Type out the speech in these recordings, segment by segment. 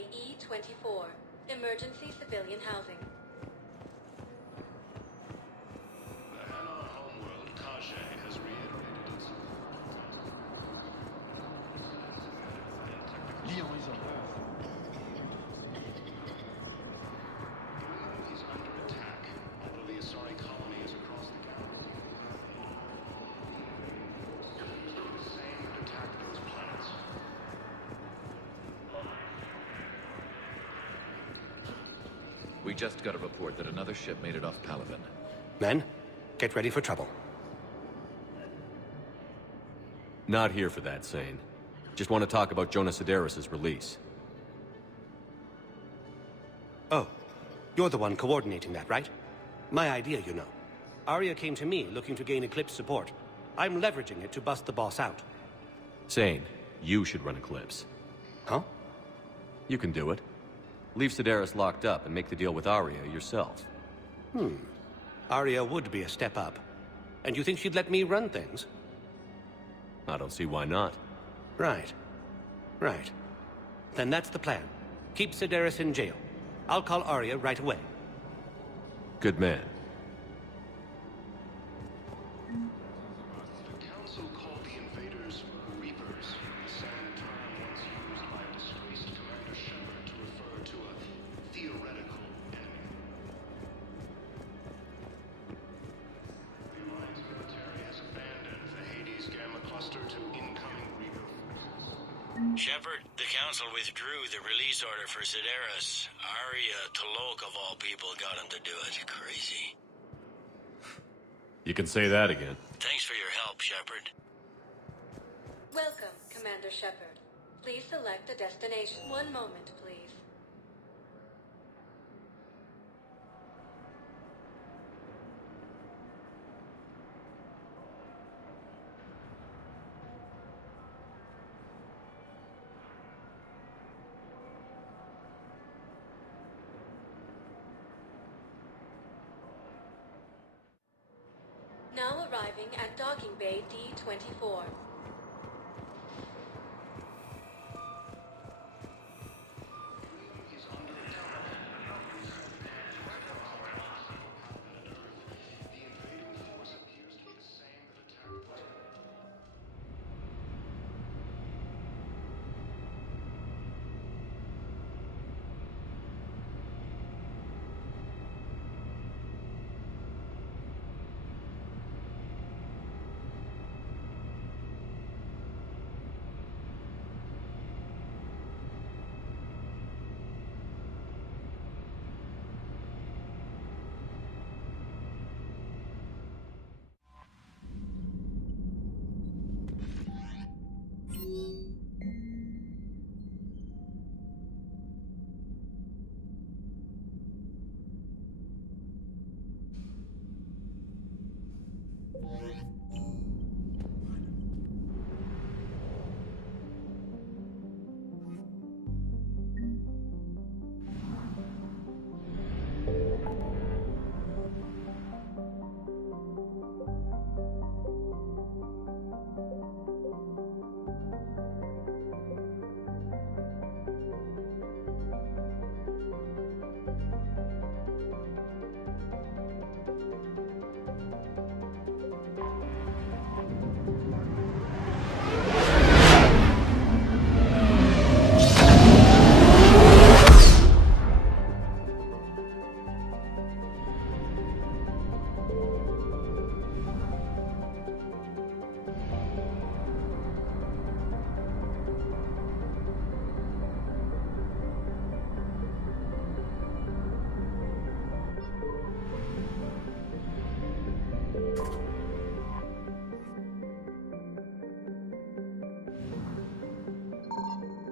E-24, emergency civilian housing. The Hanar homeworld, Tajay, has reiterated its... Lyon is on Earth. He's under attack, although the Asari colony is across the galaxy. The same that attacked those planets. We just got a report that another ship made it off Palaven. Men, get ready for trouble. Not here for that, Sane. Just want to talk about Jonas Sedaris' release. Oh, you're the one coordinating that, right? My idea, you know. Arya came to me looking to gain Eclipse support. I'm leveraging it to bust the boss out. Sane, you should run Eclipse. Huh? You can do it. Leave Sedaris locked up and make the deal with Arya yourself. Arya would be a step up. And you think she'd let me run things? I don't see why not. Right. Right. Then that's the plan. Keep Sedaris in jail. I'll call Arya right away. Good man. The Council called the invaders Reapers, the same term once used by a disgraced Commander Shepard to refer to a theoretical enemy. The Alliance military has abandoned the Hades Gamma Cluster to incoming Reaper forces. Shepard, the Council withdrew the release order for Sedaris. Arya T'Loak, of all people, got him to do it. Crazy. You can say that again. Thanks for your help, Shepard. Welcome, Commander Shepard. Please select a destination. One moment, please. Now arriving at Docking Bay D-24. Is under attack. The invading force appears to be the same that attacked those...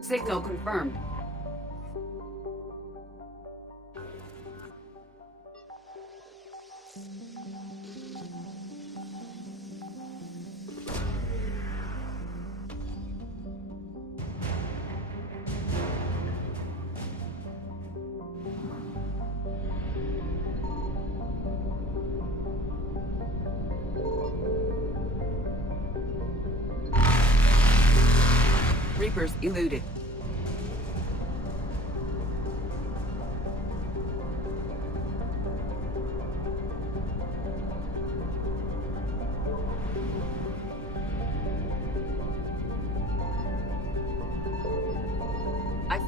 Signal confirmed. Reapers eluded.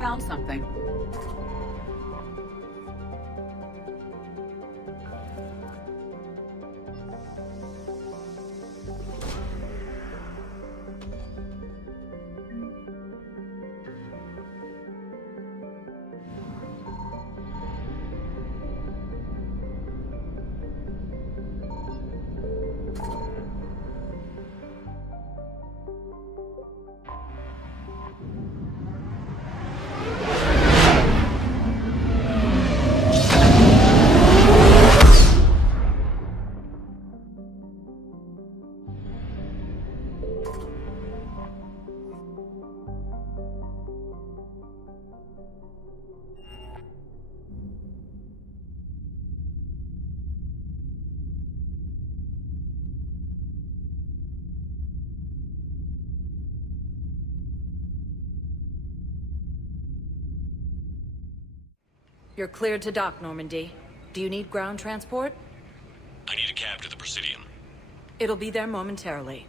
found something. You're cleared to dock, Normandy. Do you need ground transport? I need a cab to the Presidium. It'll be there momentarily.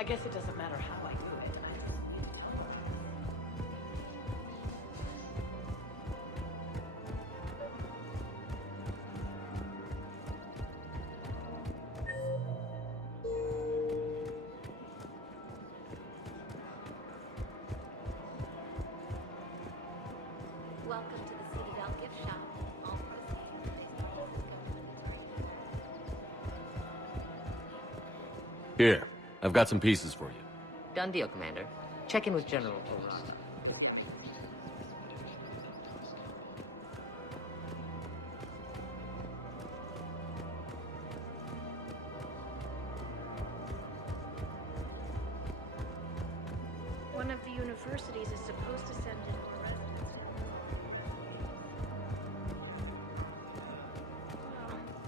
I guess it doesn't matter how I do it. Welcome to the Citadel gift shop. All proceeds. Here, I've got some pieces for you. Done deal, Commander. Check in with General O'Rourke. One of the universities is supposed to send in more residents.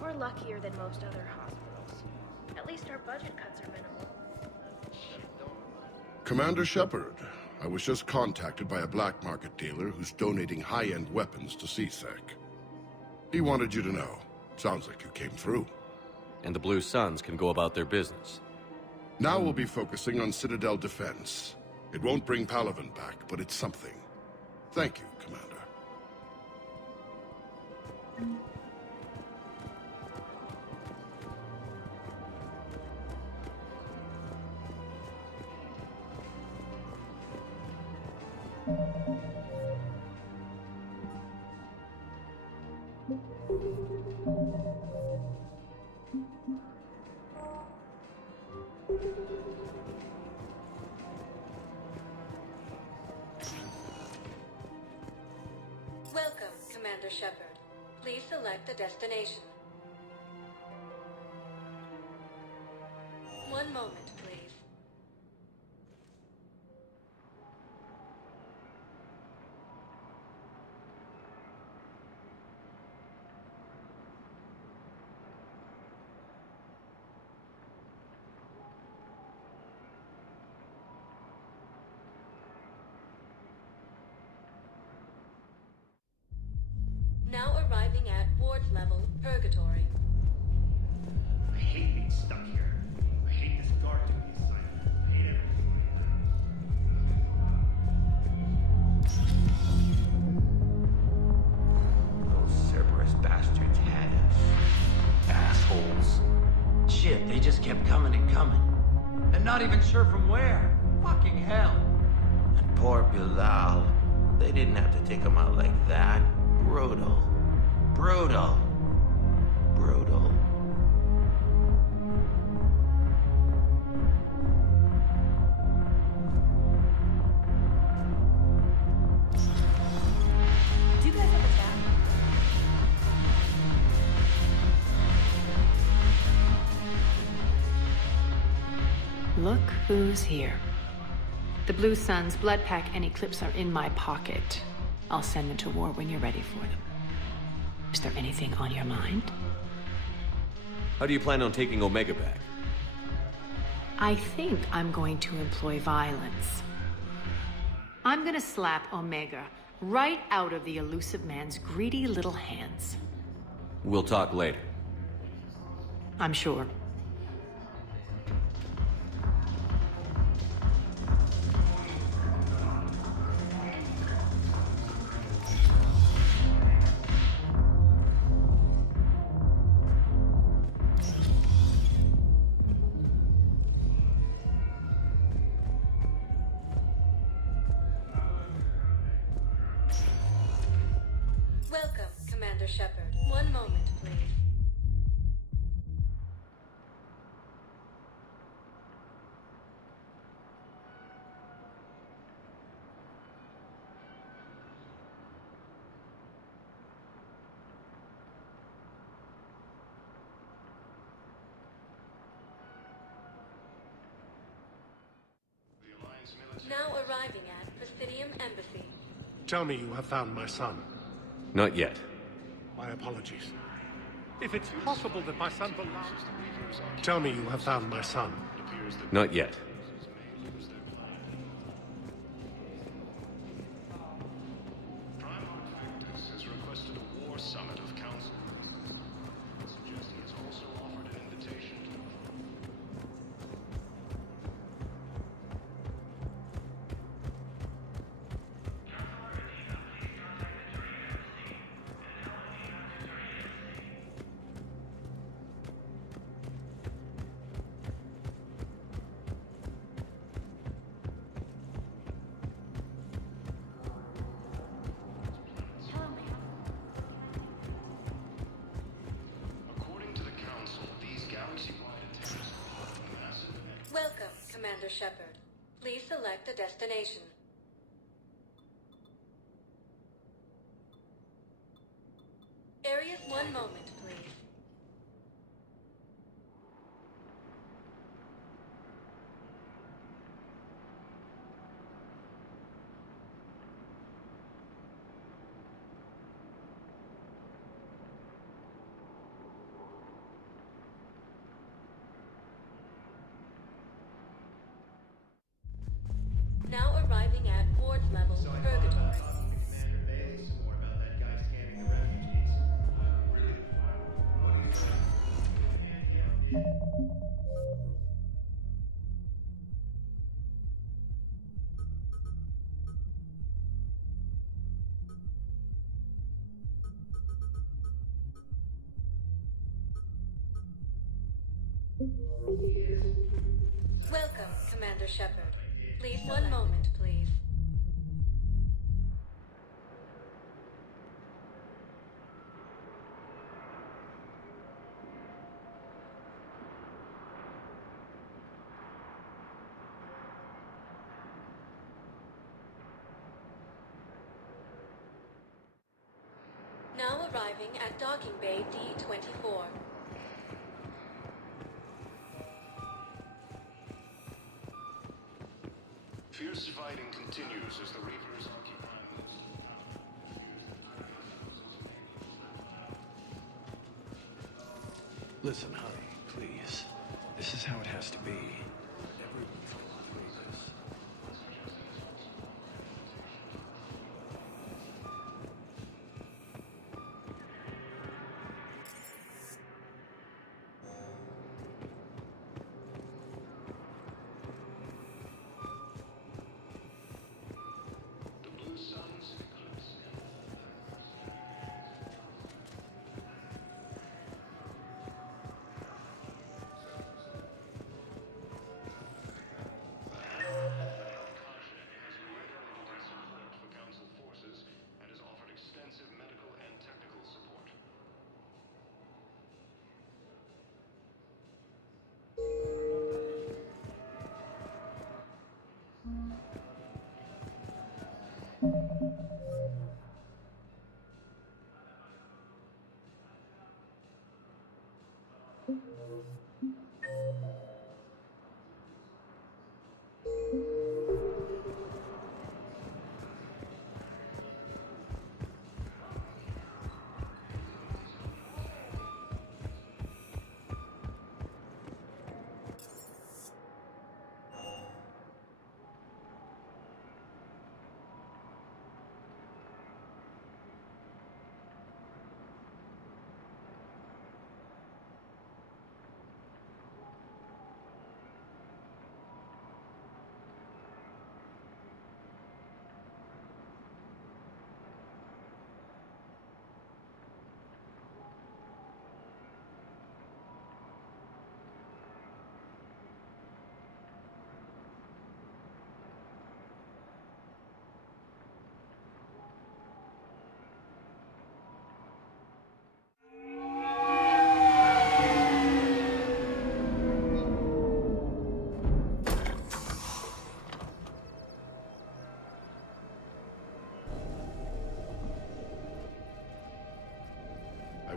Well, we're luckier than most other hospitals. At least our budget cuts are minimal. Commander Shepard, I was just contacted by a black market dealer who's donating high-end weapons to CSEC. He wanted you to know. Sounds like you came through. And the Blue Suns can go about their business. Now we'll be focusing on Citadel defense. It won't bring Palaven back, but it's something. Thank you, Commander. Welcome, Commander Shepard. Please select a destination. One moment, please. Now arriving at ward level purgatory. I hate being stuck here. I hate this guard duty assignment. I hate everything. Those Cerberus bastards had us. Assholes. Shit, they just kept coming and coming. And not even sure from where. Fucking hell. And poor Bilal. They didn't have to take him out like that. Brutal. Brutal. Brutal. Do you guys have a chat? Look who's here. The Blue Suns, Blood Pack, and Eclipse are in my pocket. I'll send them to war when you're ready for them. Is there anything on your mind? How do you plan on taking Omega back? I think I'm going to employ violence. I'm gonna slap Omega right out of the elusive man's greedy little hands. We'll talk later. I'm sure. Welcome, Commander Shepard. One moment, please. Now arriving at Presidium Embassy. Tell me you have found my son. Not yet. My apologies. If it's possible that my son belongs... Tell me you have found my son. Not yet. Has requested a war summit of council. Suggests he has also offered an invitation to Welcome, Commander Shepard. Please select a destination. Areas, one moment, please. Now arriving at ward level, Purgatory. Welcome, Commander Shepard. Please, one moment, please. Now arriving at Docking Bay D-24. Fierce fighting continues as the Reapers occupy Listen, honey, please. This is how it has to be. Everyone knows this.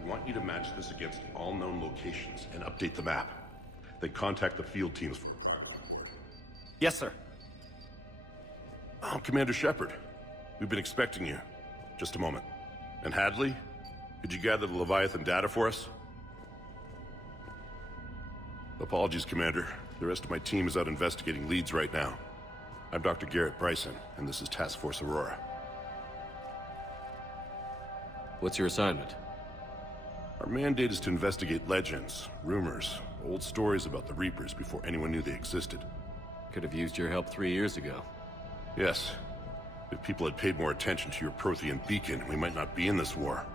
want you to match this against all known locations and update the map. Then contact the field teams for a progress report. Yes, sir. Oh, Commander Shepard. We've been expecting you. Just a moment. And Hadley? Could you gather the Leviathan data for us? Apologies, Commander. The rest of my team is out investigating leads right now. I'm Dr. Garrett Bryson, and this is Task Force Aurora. What's your assignment? Our mandate is to investigate legends, rumors, old stories about the Reapers before anyone knew they existed. Could have used your help 3 years ago. Yes. If people had paid more attention to your Prothean beacon, we might not be in this war.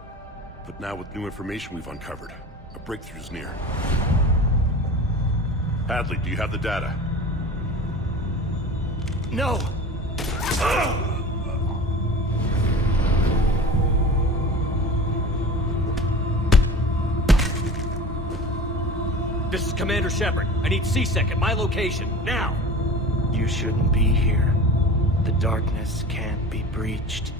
But now with new information we've uncovered, a breakthrough's near. Hadley, do you have the data? No! This is Commander Shepard. I need C-Sec at my location, now! You shouldn't be here. The darkness can't be breached.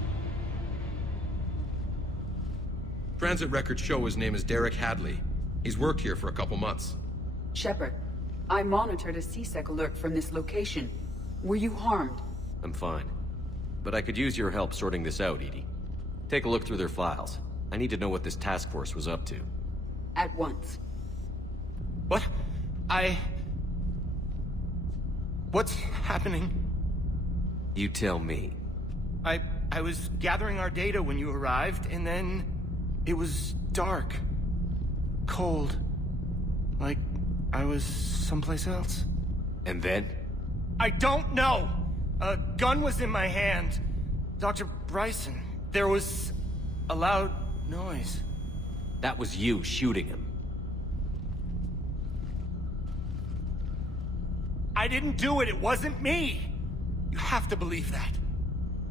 Transit records show his name is Derek Hadley. He's worked here for a couple months. Shepard, I monitored a C-Sec alert from this location. Were you harmed? I'm fine. But I could use your help sorting this out, Edie. Take a look through their files. I need to know what this task force was up to. At once. What? What's happening? You tell me. I was gathering our data when you arrived, and then... it was dark. Cold. Like I was someplace else. And then? I don't know! A gun was in my hand. Dr. Bryson, there was a loud noise. That was you shooting him. I didn't do it, it wasn't me! You have to believe that.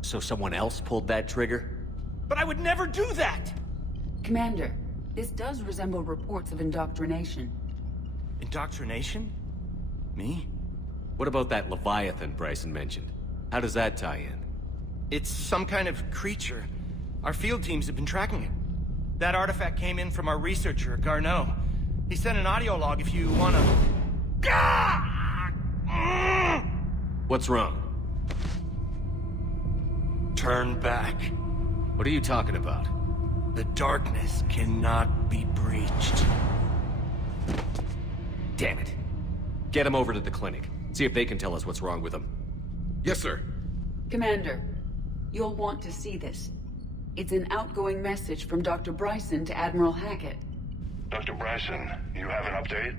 So someone else pulled that trigger? But I would never do that! Commander, this does resemble reports of indoctrination. Indoctrination? Me? What about that Leviathan Bryson mentioned? How does that tie in? It's some kind of creature. Our field teams have been tracking it. That artifact came in from our researcher, Garneau. He sent an audio log if you wanna... What's wrong? Turn back. What are you talking about? The darkness cannot be breached. Damn it. Get him over to the clinic. See if they can tell us what's wrong with him. Yes, sir. Commander, you'll want to see this. It's an outgoing message from Dr. Bryson to Admiral Hackett. Dr. Bryson, you have an update?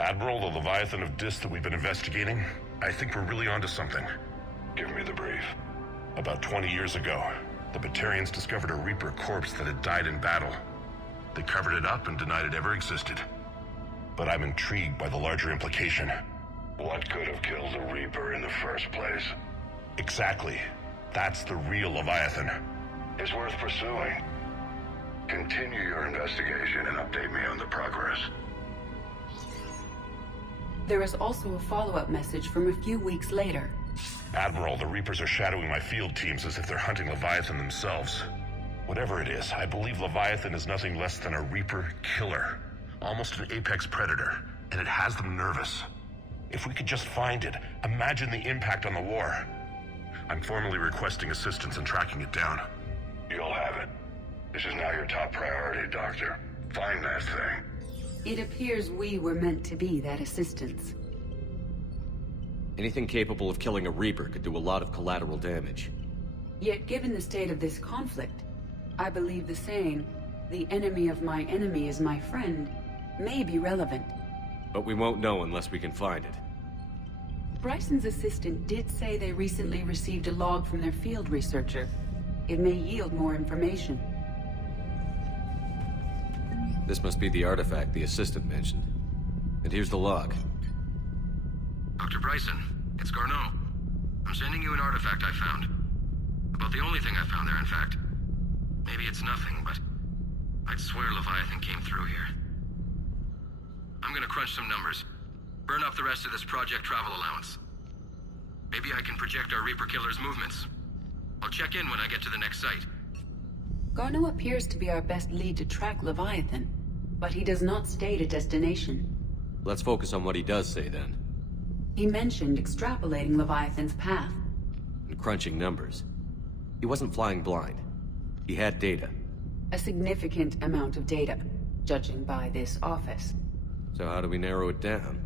Admiral, the Leviathan of Dis that we've been investigating, I think we're really onto something. Give me the brief. About 20 years ago, the Batarians discovered a Reaper corpse that had died in battle. They covered it up and denied it ever existed. But I'm intrigued by the larger implication. What could have killed the Reaper in the first place? Exactly. That's the real Leviathan. It's worth pursuing. Continue your investigation and update me on the progress. There is also a follow-up message from a few weeks later. Admiral, the Reapers are shadowing my field teams as if they're hunting Leviathan themselves. Whatever it is, I believe Leviathan is nothing less than a Reaper killer. Almost an apex predator, and it has them nervous. If we could just find it, imagine the impact on the war. I'm formally requesting assistance in tracking it down. You'll have it. This is now your top priority, Doctor. Find that thing. It appears we were meant to be that assistance. Anything capable of killing a Reaper could do a lot of collateral damage. Yet given the state of this conflict, I believe the saying, "The enemy of my enemy is my friend," may be relevant. But we won't know unless we can find it. Bryson's assistant did say they recently received a log from their field researcher. It may yield more information. This must be the artifact the assistant mentioned. And here's the log. Dr. Bryson, it's Garneau. I'm sending you an artifact I found. About the only thing I found there, in fact. Maybe it's nothing, but I'd swear Leviathan came through here. I'm gonna crunch some numbers. Burn up the rest of this project travel allowance. Maybe I can project our Reaper killer's movements. I'll check in when I get to the next site. Garneau appears to be our best lead to track Leviathan, but he does not state a destination. Let's focus on what he does say, then. He mentioned extrapolating Leviathan's path. And crunching numbers. He wasn't flying blind. He had data. A significant amount of data, judging by this office. So how do we narrow it down?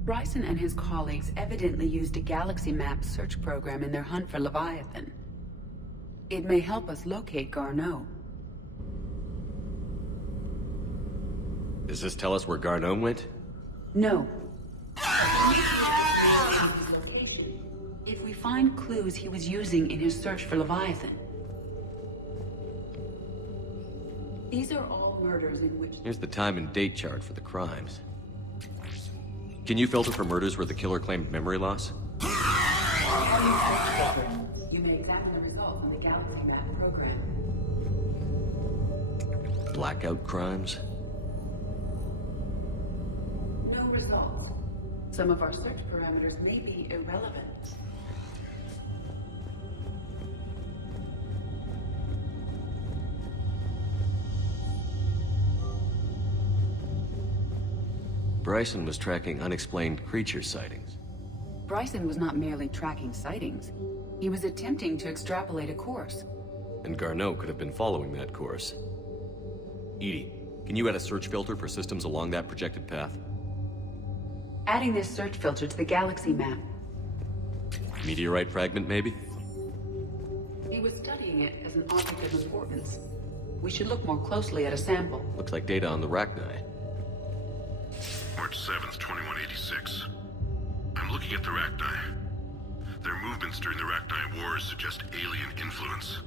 Bryson and his colleagues evidently used a galaxy map search program in their hunt for Leviathan. It may help us locate Garneau. Does this tell us where Garneau went? No. If we find clues he was using in his search for Leviathan. These are all murders in which... Here's the time and date chart for the crimes. Can you filter for murders where the killer claimed memory loss? You may examine the results on the Galaxy Map program. Blackout crimes? No results. Some of our search parameters may be irrelevant. Bryson was tracking unexplained creature sightings. Bryson was not merely tracking sightings. He was attempting to extrapolate a course. And Garneau could have been following that course. EDI, can you add a search filter for systems along that projected path? Adding this search filter to the galaxy map. Meteorite fragment, maybe? He was studying it as an object of importance. We should look more closely at a sample. Looks like data on the Rachni. March 7th, 2186. I'm looking at the Rachni. Their movements during the Rachni Wars suggest alien influence.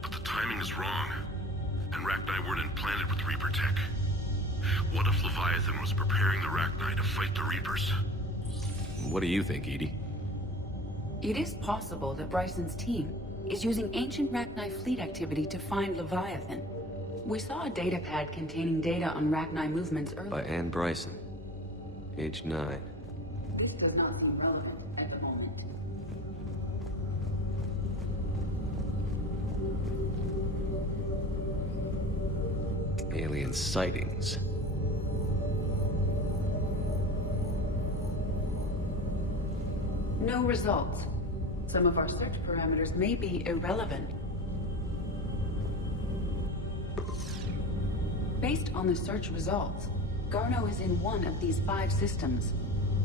But the timing is wrong, and Rachni weren't implanted with Reaper tech. What if Leviathan was preparing the Rachni to fight the Reapers? What do you think, EDI? It is possible that Bryson's team is using ancient Rachni fleet activity to find Leviathan. We saw a datapad containing data on Rachni movements earlier. By Anne Bryson. Age 9. This does not seem relevant at the moment. Alien sightings. No results. Some of our search parameters may be irrelevant. Based on the search results, Garneau is in one of these 5 systems.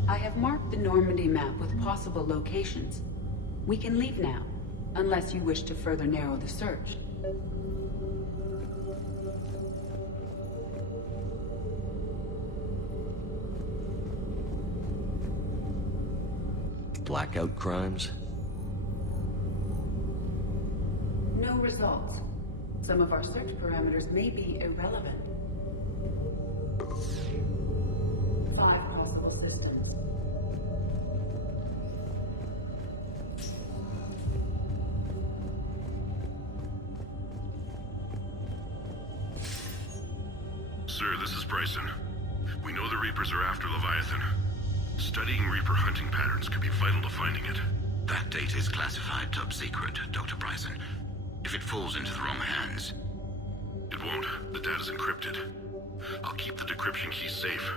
I have marked the Normandy map with possible locations. We can leave now, unless you wish to further narrow the search. Blackout crimes? No results. Some of our search parameters may be irrelevant. 5 possible systems. Sir, this is Bryson. We know the Reapers are after Leviathan. Studying Reaper hunting patterns could be vital to finding it. That data is classified top secret, Dr. Bryson. If it falls into the wrong hands... It won't. The data's encrypted. I'll keep the decryption key safe.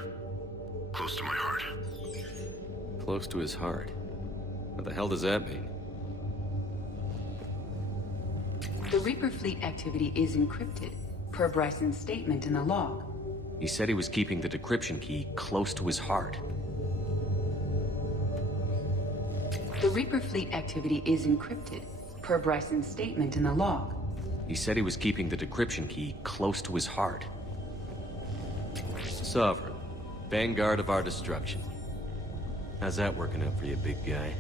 Close to my heart. Close to his heart? What the hell does that mean? The Reaper fleet activity is encrypted, per Bryson's statement in the log. He said he was keeping the decryption key close to his heart. The Reaper fleet activity is encrypted, per Bryson's statement in the log. He said he was keeping the decryption key close to his heart. Sovereign, vanguard of our destruction. How's that working out for you, big guy?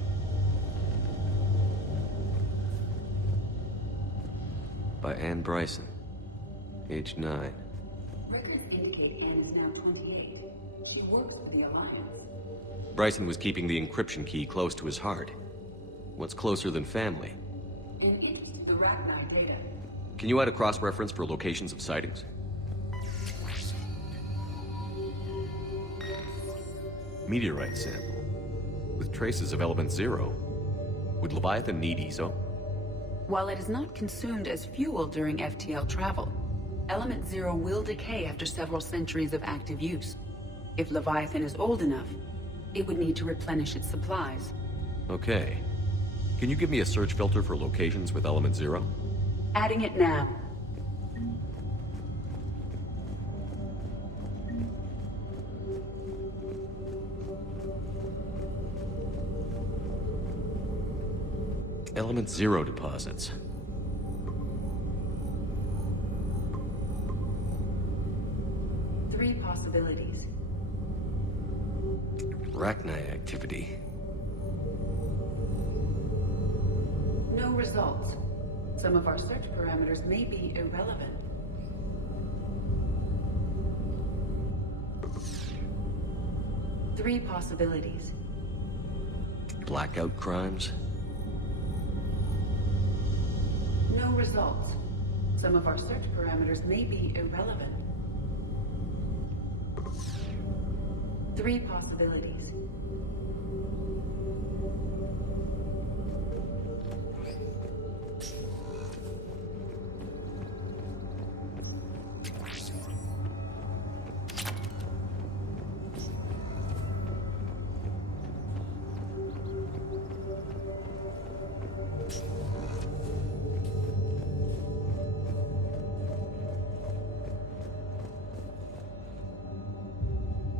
By Anne Bryson, age 9. Records indicate Anne is now 28. She works for the Alliance. Bryson was keeping the encryption key close to his heart. What's closer than family? An interest in the Rachni data. Can you add a cross-reference for locations of sightings? Meteorite sample. With traces of element 0. Would Leviathan need ESO? While it is not consumed as fuel during FTL travel, Element Zero will decay after several centuries of active use. If Leviathan is old enough, it would need to replenish its supplies. Okay. Can you give me a search filter for locations with Element Zero? Adding it now. Element Zero deposits. Three possibilities. Arachnite activity. No results. Some of our search parameters may be irrelevant. Three possibilities. Blackout crimes. No results. Some of our search parameters may be irrelevant. Three possibilities.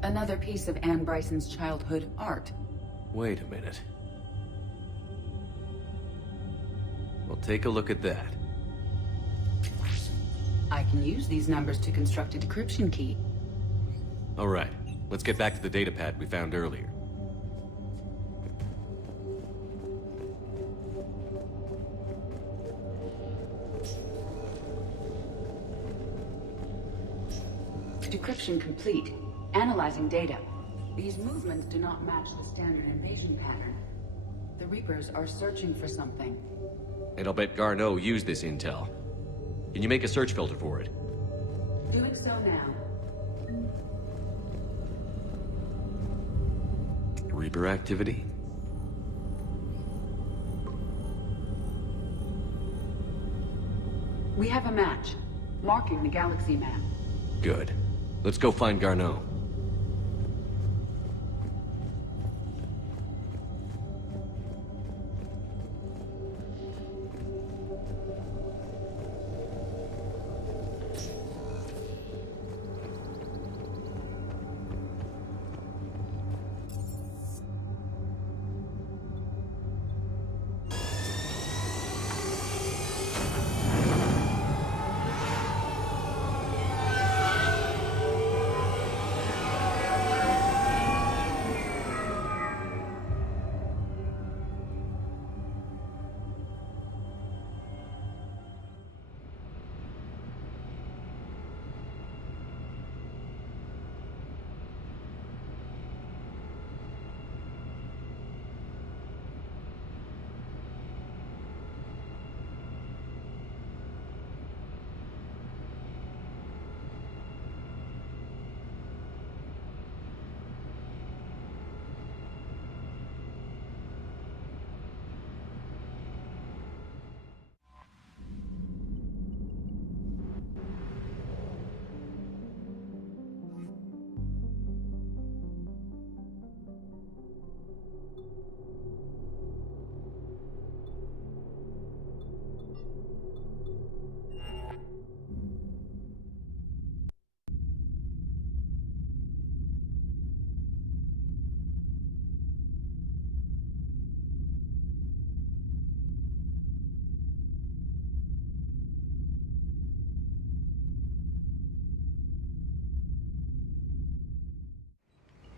Another piece of Anne Bryson's childhood art. Wait a minute. Well, take a look at that. I can use these numbers to construct a decryption key. All right, let's get back to the datapad we found earlier. Decryption complete. Analyzing data. These movements do not match the standard invasion pattern. The Reapers are searching for something. And I'll bet Garneau used this intel. Can you make a search filter for it? Doing so now. Reaper activity? We have a match. Marking the galaxy map. Good. Let's go find Garneau.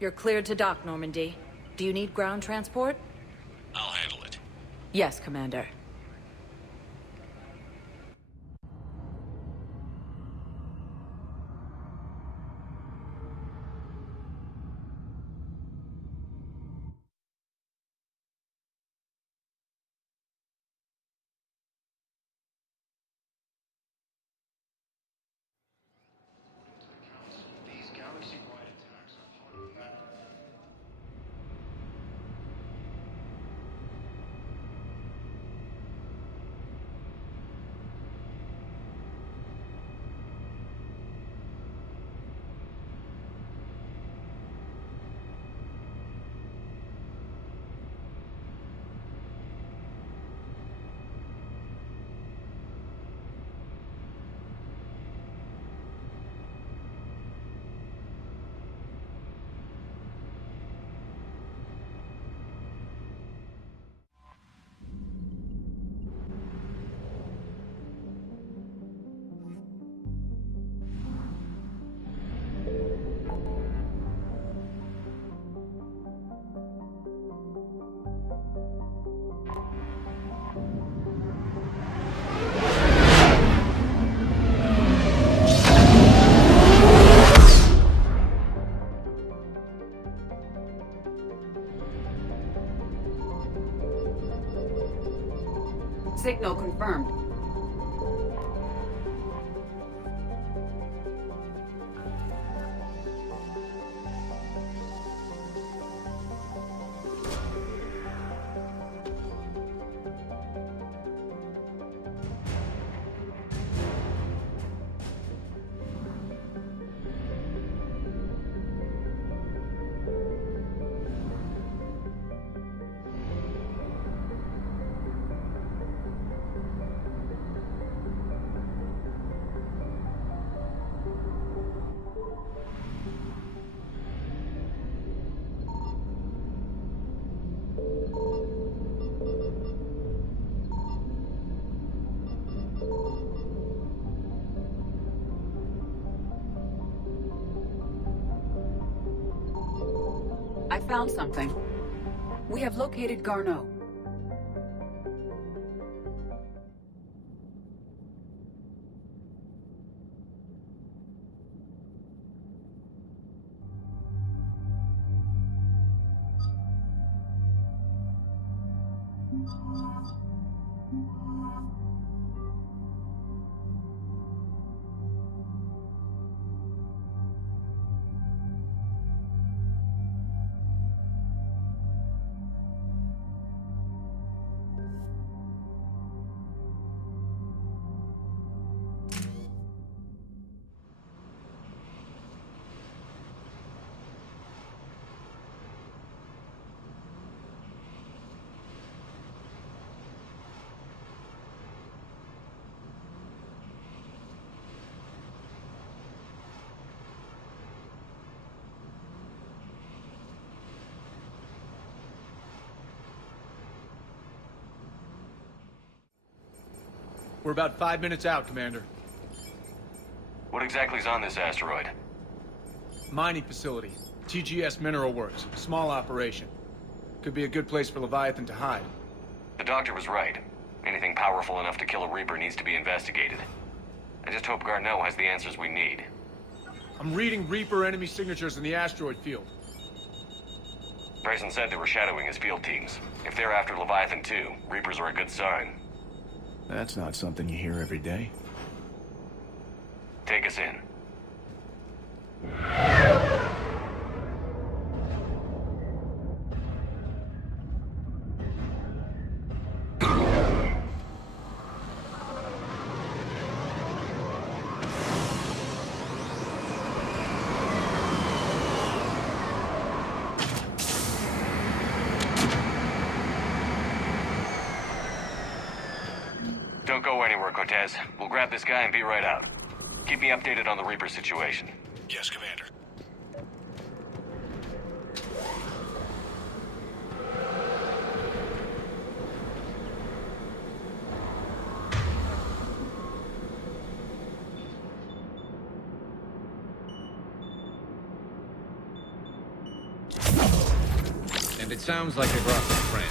You're cleared to dock, Normandy. Do you need ground transport? I'll handle it. Yes, Commander. These galaxy-wide attacks are part of that. I found something. We have located Garneau. We're about 5 minutes out, Commander. What exactly is on this asteroid? Mining facility. TGS Mineral Works. Small operation. Could be a good place for Leviathan to hide. The doctor was right. Anything powerful enough to kill a Reaper needs to be investigated. I just hope Garneau has the answers we need. I'm reading Reaper enemy signatures in the asteroid field. Bryson said they were shadowing his field teams. If they're after Leviathan too, Reapers are a good sign. That's not something you hear every day. Take us in. Don't go anywhere, Cortez. We'll grab this guy and be right out. Keep me updated on the Reaper situation. Yes, Commander. And it sounds like they brought some friends.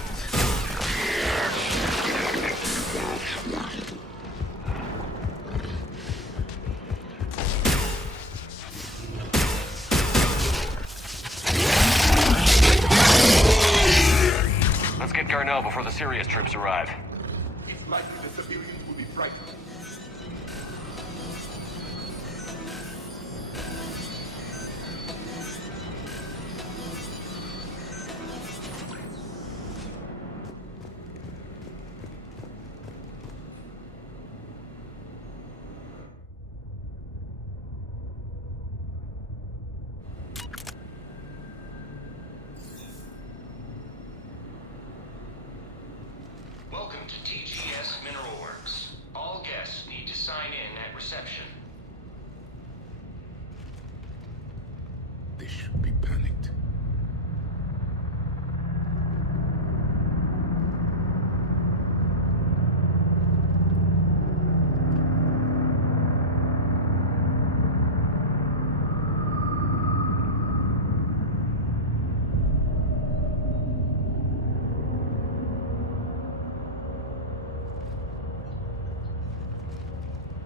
Let's get Garneau before the serious troops arrive. It's likely that the civilians will be frightened. Welcome to TGS Mineral Works. All guests need to sign in at reception. They should be panicked.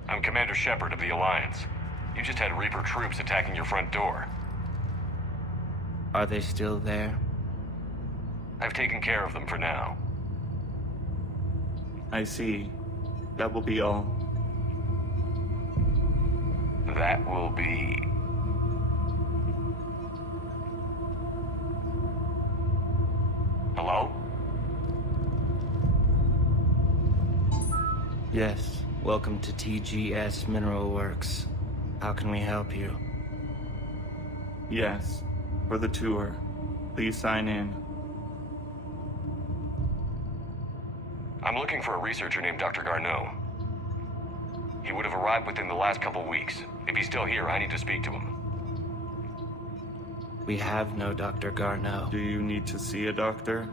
I'm Commander Shepard of the Alliance. You just had Reaper troops attacking your front door. Are they still there? I've taken care of them for now. I see. That will be all. That will be... Hello? Yes. Welcome to TGS Mineral Works. How can we help you? Yes. For the tour. Please sign in. I'm looking for a researcher named Dr. Garneau. He would have arrived within the last couple weeks. If he's still here, I need to speak to him. We have no Dr. Garneau. Do you need to see a doctor?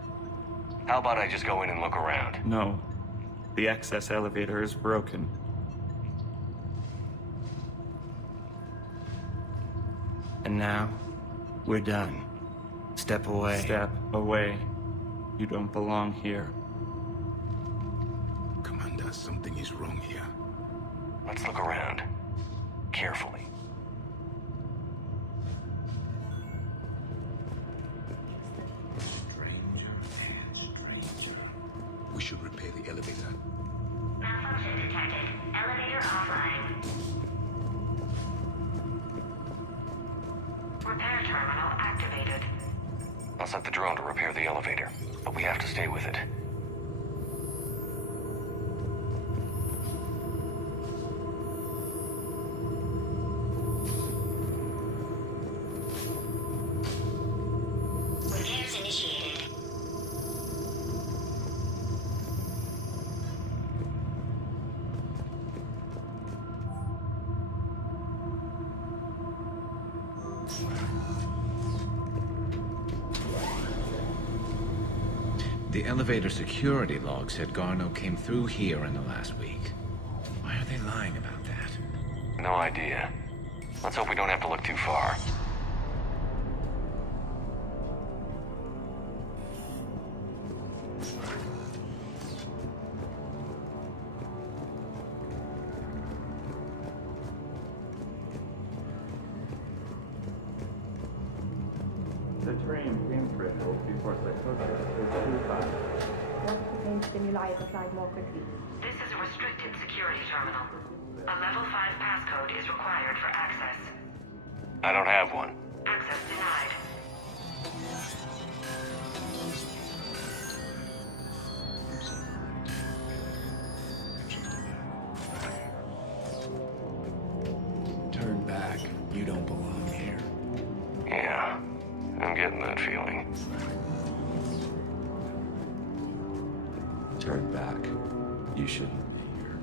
How about I just go in and look around? No. The access elevator is broken. And now, we're done. Step away. Step away. You don't belong here. Commander, something is wrong here. Let's look around. Carefully. We should repair the elevator. Malfunction detected. Elevator offline. Repair terminal activated. I'll set the drone to repair the elevator, but we have to stay with it. Repairs initiated. The elevator security log said Garno came through here in the last week. Why are they lying about that? No idea. Let's hope we don't have to look too far. The dream pain threshold before psychosis is too high. Watch the pain stimuli applied more quickly. This is a restricted security terminal. A level 5 passcode is required for access. I don't have one. Access denied. Turn back. You don't belong here. Yeah, I'm getting that feeling. Turn back. You shouldn't be here.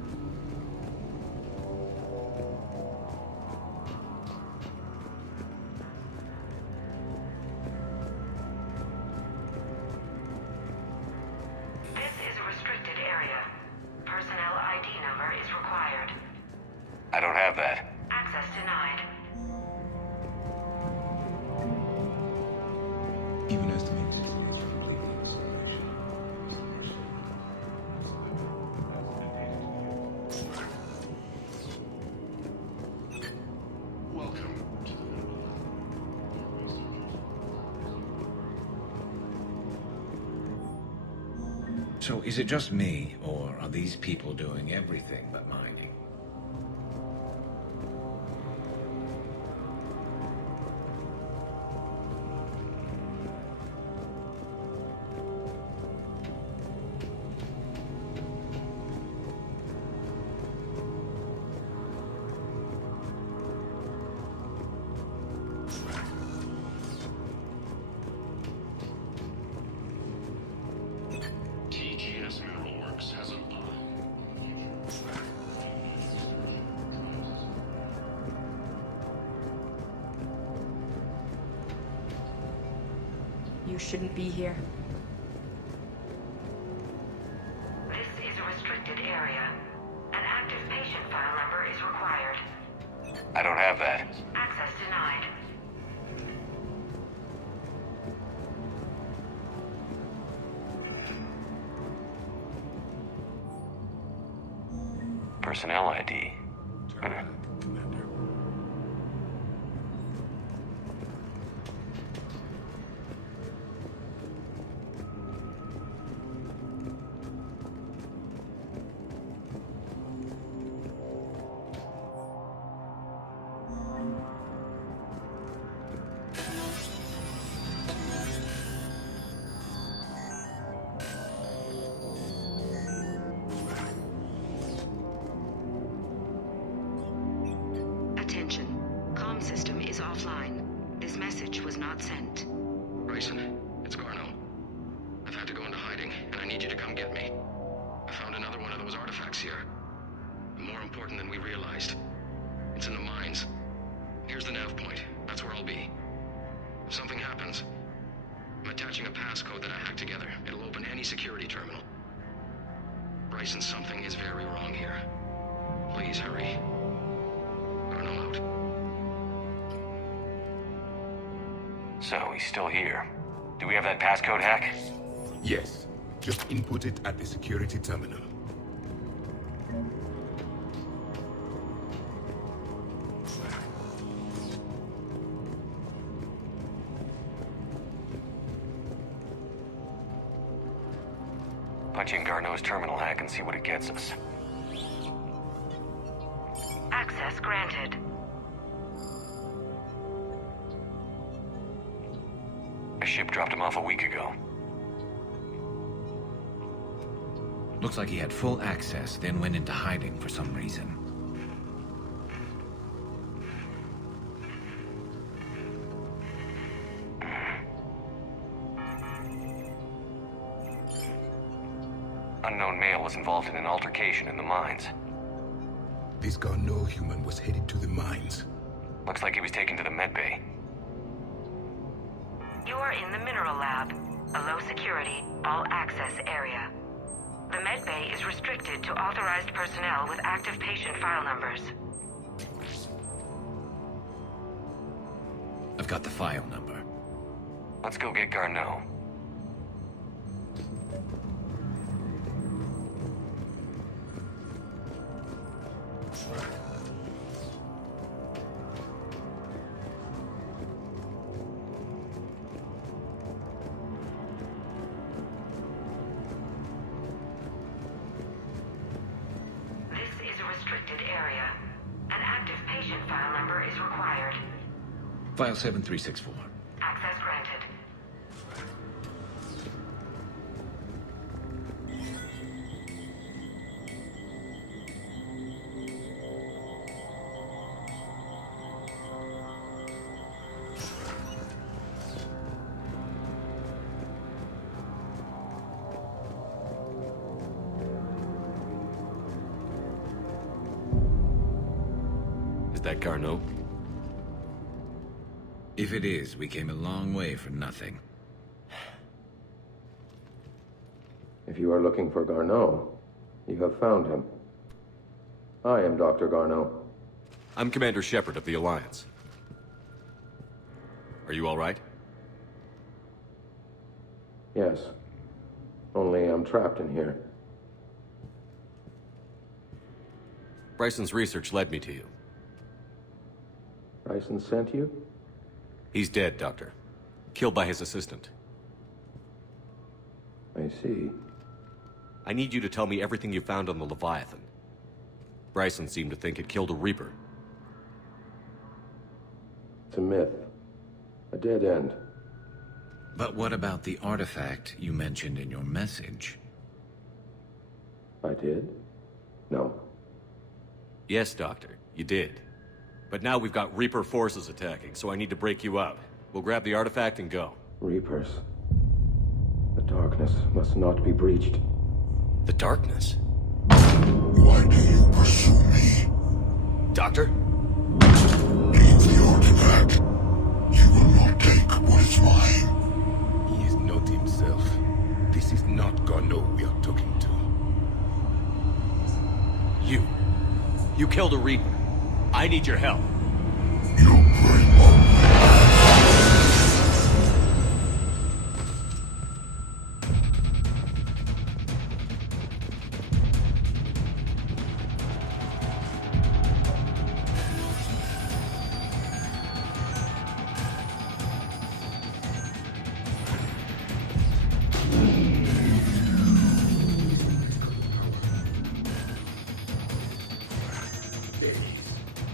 This is a restricted area. Personnel ID number is required. I don't have that. Access denied. Even estimates. Welcome to So is it just me, or are these people doing everything but mining? TGS Mineral Works has an You shouldn't be here. This is a restricted area. An active patient file number is required. I don't have that. Access denied. Personnel ID. Attention. Comm system is offline. This message was not sent. Bryson, it's Garno. I've had to go into hiding, and I need you to come get me. I found another one of those artifacts here. More important than we realized. It's in the mines. Here's the nav point. That's where I'll be. If something happens, I'm attaching a passcode that I hacked together. It'll open any security terminal. Bryson, something is very wrong here. Please hurry. Garno out. So, he's still here. Do we have that passcode hack? Yes. Just input it at the security terminal. Punch in Garneau's terminal hack and see what it gets us. Access granted. A ship dropped him off a week ago. Looks like he had full access, then went into hiding for some reason. Unknown male was involved in an altercation in the mines. This Garneau human was headed to the mines. Looks like he was taken to the medbay. You are in the mineral lab, a low security, all access area. The medbay is restricted to authorized personnel with active patient file numbers. I've got the file number. Let's go get Garneau. This is a restricted area. An active patient file number is required. File 7364. Access granted. Is that Garneau? If it is, we came a long way for nothing. If you are looking for Garneau, you have found him. I am Dr. Garneau. I'm Commander Shepard of the Alliance. Are you all right? Yes. Only I'm trapped in here. Bryson's research led me to you. Bryson sent you? He's dead, Doctor. Killed by his assistant. I see. I need you to tell me everything you found on the Leviathan. Bryson seemed to think it killed a Reaper. It's a myth. A dead end. But what about the artifact you mentioned in your message? I did? No. Yes, Doctor, you did. But now we've got Reaper forces attacking, so I need to break you out. We'll grab the artifact and go. Reapers. The darkness must not be breached. The darkness? Why do you pursue me? Doctor? Leave the artifact. You will not take what is mine. He is not himself. This is not Garneau we are talking to. You killed a Reaper. I need your help.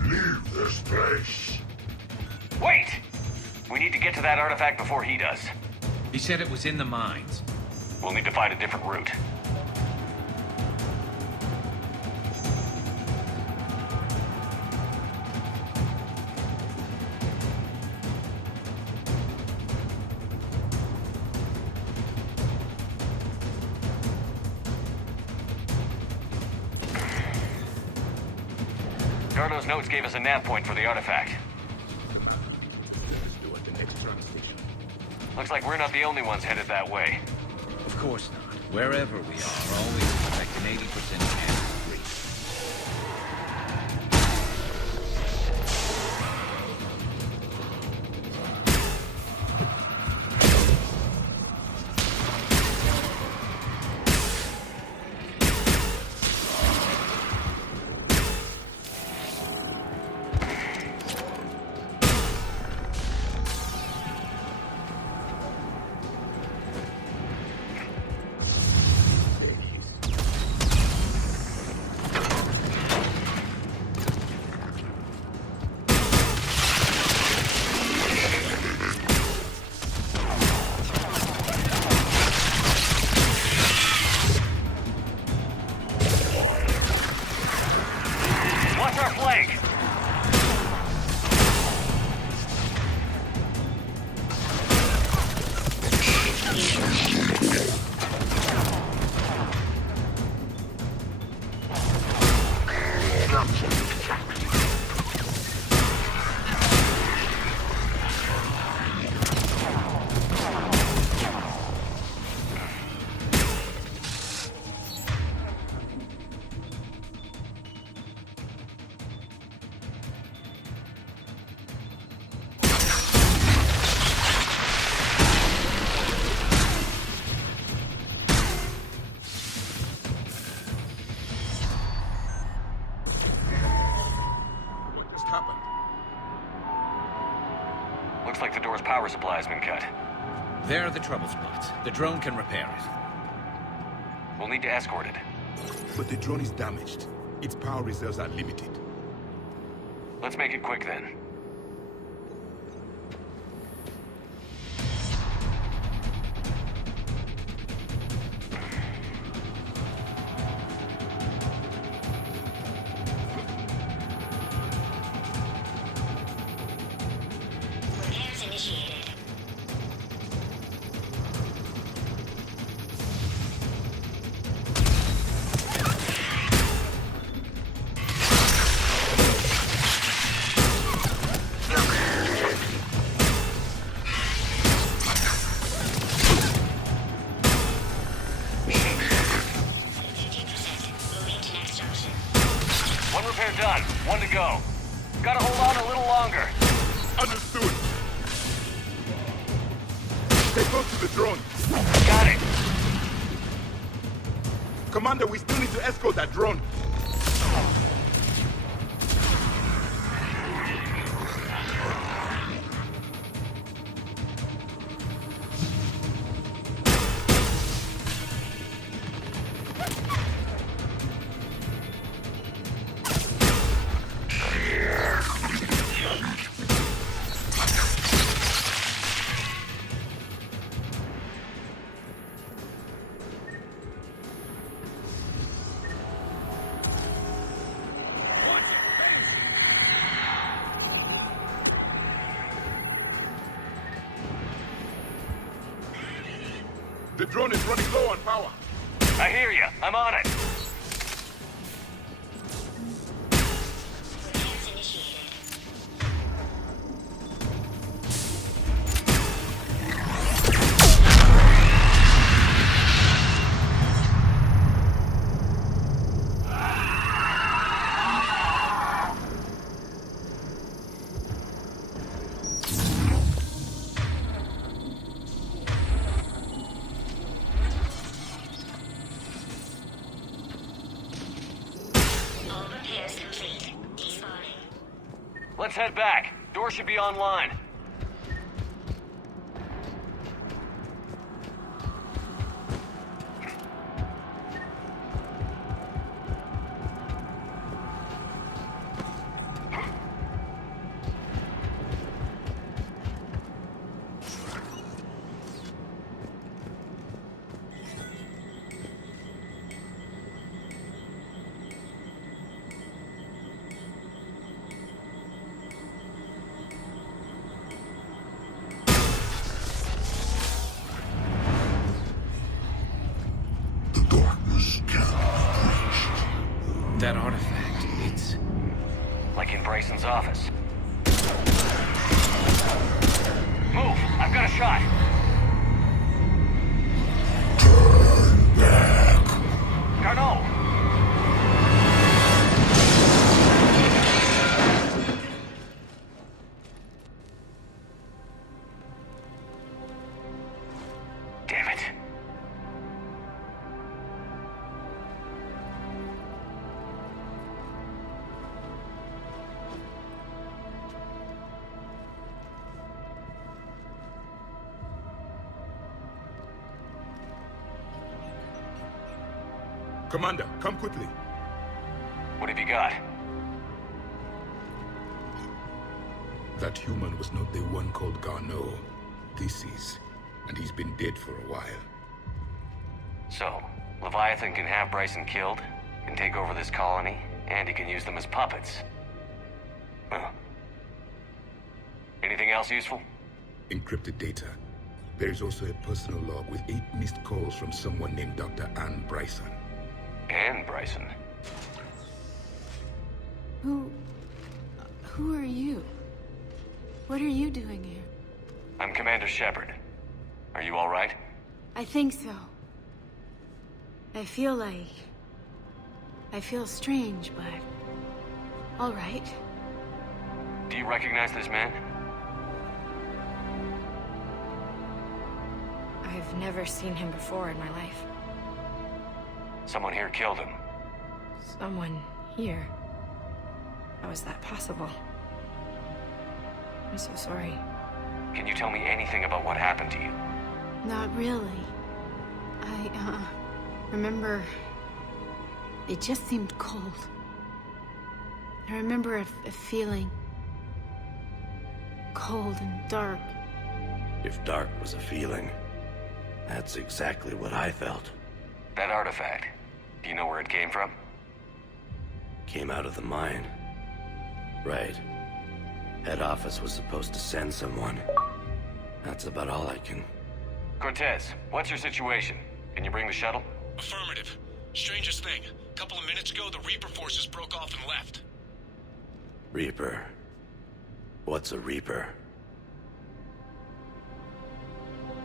Leave this place. Wait! We need to get to that artifact before he does. He said it was in the mines. We'll need to find a different route. Garneau's notes gave us a nav point for the artifact. Looks like we're not the only ones headed that way. Of course not. Wherever we are, always expect an 80% chance of reach. just happened? Looks like the door's power supply has been cut. There are the trouble spots. The drone can repair it. We'll need to escort it. But the drone is damaged. Its power reserves are limited. Let's make it quick then. Repairs initiated. One repair done. One to go. Gotta hold on a little longer. Understood. Stay close to the drone. Got it. Commander, we still need to escort that drone. The drone is running low on power. I hear you. I'm on it. Repairs initiated. All repairs complete. Despawning. Let's head back. Door should be online. The darkness cannot be breached. That artifact, it's... Like in Bryson's office. Move! I've got a shot! Turn back. Garneau! Damn it. Commander, come quickly. What have you got? That human was not the one called Garneau. This is, and he's been dead for a while. So, Leviathan can have Bryson killed, can take over this colony, and he can use them as puppets. Huh. Anything else useful? Encrypted data. There is also a personal log with 8 missed calls from someone named Dr. Anne Bryson. Anne Bryson? Who are you? What are you doing here? I'm Commander Shepard. Are you all right? I think so. I feel strange, but... all right. Do you recognize this man? I've never seen him before in my life. Someone here killed him. Someone here? How is that possible? I'm so sorry. Can you tell me anything about what happened to you? Not really. I remember... It just seemed cold. I remember a feeling... cold and dark. If dark was a feeling, that's exactly what I felt. That artifact, do you know where it came from? Came out of the mine. Right. Head office was supposed to send someone. That's about all I can... Cortez, what's your situation? Can you bring the shuttle? Affirmative. Strangest thing. A couple of minutes ago, the Reaper forces broke off and left. Reaper. What's a Reaper?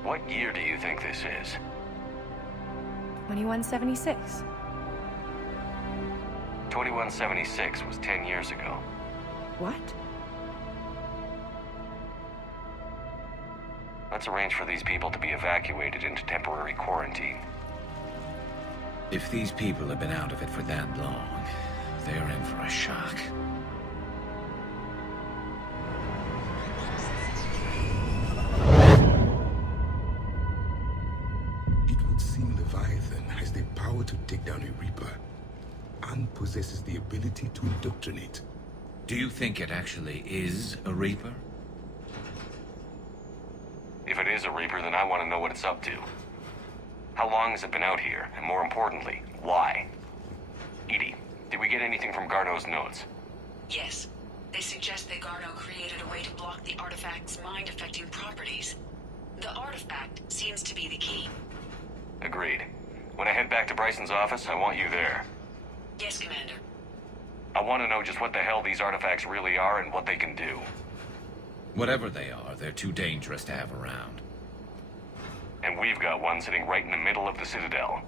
What year do you think this is? 2176. 2176 was 10 years ago. What? Let's arrange for these people to be evacuated into temporary quarantine. If these people have been out of it for that long, they're in for a shock. It would seem Leviathan has the power to take down a Reaper, and possesses the ability to indoctrinate. Do you think it actually is a Reaper? If it is a Reaper, then I want to know what it's up to. How long has it been out here? And more importantly, why? Edie, did we get anything from Garneau's notes? Yes. They suggest that Garneau created a way to block the artifact's mind-affecting properties. The artifact seems to be the key. Agreed. When I head back to Bryson's office, I want you there. Yes, Commander. I want to know just what the hell these artifacts really are and what they can do. Whatever they are, they're too dangerous to have around. And we've got one sitting right in the middle of the Citadel.